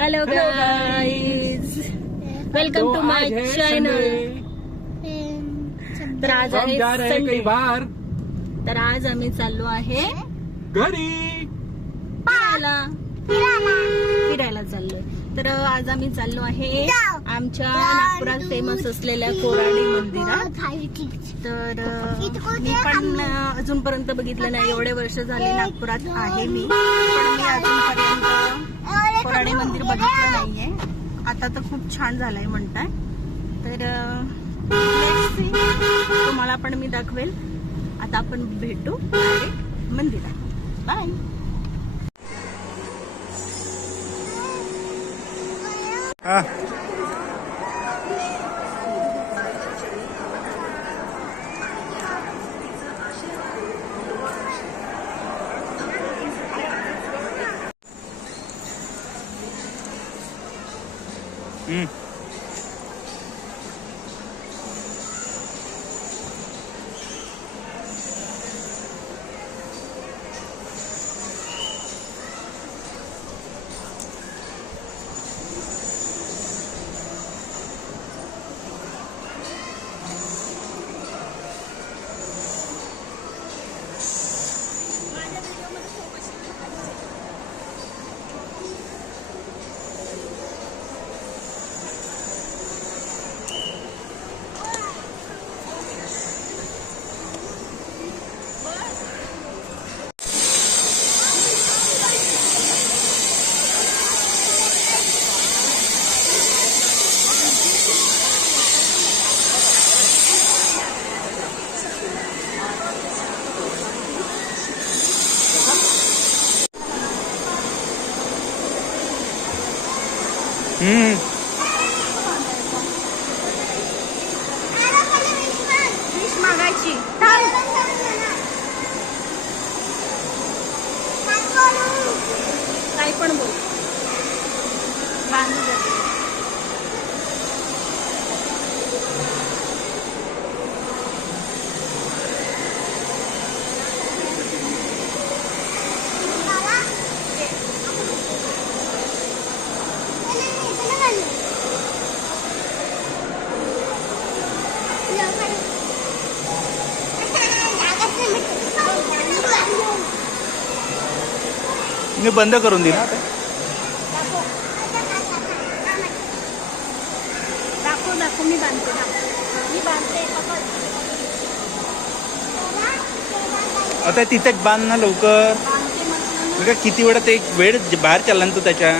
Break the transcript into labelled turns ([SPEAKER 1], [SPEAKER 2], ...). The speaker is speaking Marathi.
[SPEAKER 1] Hello guys welcome to my channel तर आज आहे
[SPEAKER 2] हैं
[SPEAKER 1] संडे
[SPEAKER 2] कई बार.
[SPEAKER 1] तर आज आम्ही चाललो आहे
[SPEAKER 2] घरी.
[SPEAKER 1] फिरायला. फिरायला चाललोय. तर आज आम्ही चाललो आहे आमच्या नागपुरात फेमस असलेल्या कोराडी मंदिरात. तर मी पण अजूनपर्यंत बघितलं नाही. एवढे वर्ष झाले नागपुरात आहे मी. पण मी अजूनपर्यंत कोराडी मंदिर बघितलं नाहीये. आता तर खूप छान झालंय म्हणताय. तर. तुम्हाला पण मी दाखवेल. आता आपण भेटू मंदिरात. बाय 啊。嗯。
[SPEAKER 2] हम्म.
[SPEAKER 1] फिश मागायची. काही पण बोल. बांधू
[SPEAKER 2] मी बंद करून दिला.
[SPEAKER 1] दाखव दाखव मी बांधते दाखव. मी बांधते पकड.
[SPEAKER 2] आता तिथे बांध ना लवकर. किती वेळा ते वेळ बाहेर चालला ना तो त्याच्या.